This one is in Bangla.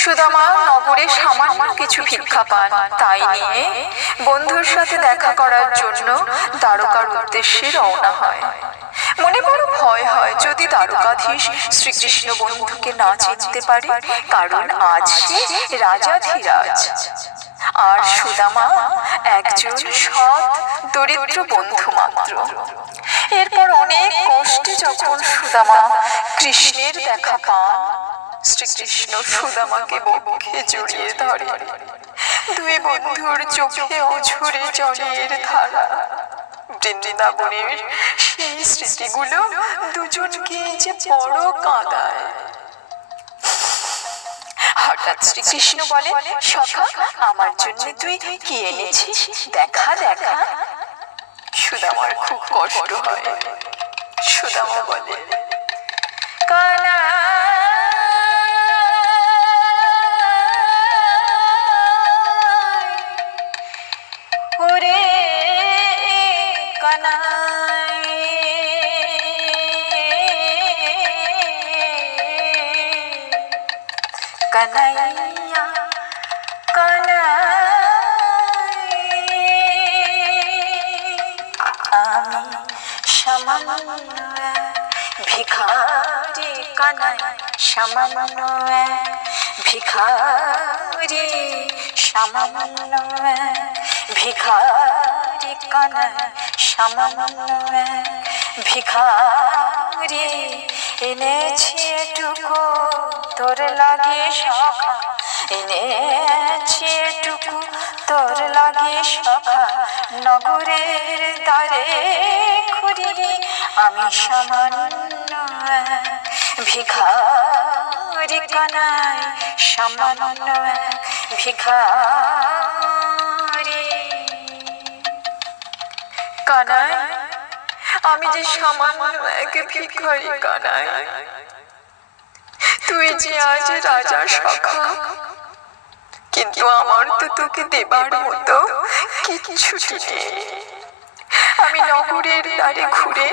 সুদামা নগরে সামান্য কিছু ভিক্ষা পান, তাই নিয়ে বন্ধুর সাথে দেখা করার জন্য দ্বারকার উদ্দেশ্যে রওনা হয়। মনে বড় ভয় হয় যদি দ্বারকাধীশ শ্রীকৃষ্ণ বন্ধুকে না চিনতে পারে, কারণ আজ সে রাজাধিরাজ আর সুদামা একজন সৎ দরিদ্র বন্ধু মাত্র। এরপর অনেক কষ্টে যখন সুদামা কৃষ্ণের দেখা পান, শ্রীকৃষ্ণ সুদামাকে বুকে জড়িয়ে ধরে। দুই বন্ধুর চোখে অঝরে জলের ধারা। বৃন্দাবনের সেই স্মৃতিগুলো দুজনকে যে বড় কাঁদায়। হঠাৎ শ্রীকৃষ্ণ বলে, সখা, আমার জন্য তুই কি এনেছিস? দেখা দেখা। সুদামার খুব কষ্ট হয়। সুদামা বলে, কানা ওরে কানাই, কানাইয়া কানাই, আমি সামান্য ভিখারি কানাই, সামান্য ভিখারি, সামান্য ভিখারি কানাই, সামান্য ভিখারি, এনেছি এটুকু তোর লাগে সখা, এনেছি এটুকু তোর লাগে সখা, নগরের দ্বারে ঘুরি আমি সামান্য ভিখারি কানাই, সামান্য ভিখারি। কানাই, আমি যে সামান্য এক ভিখারি কানাই, তুই যে আজ রাজার সখা, কিন্তু আমার তো তোকে দেবার মতো কিচ্ছুটি নেই। আমি নগরের দ্বারে ঘুরে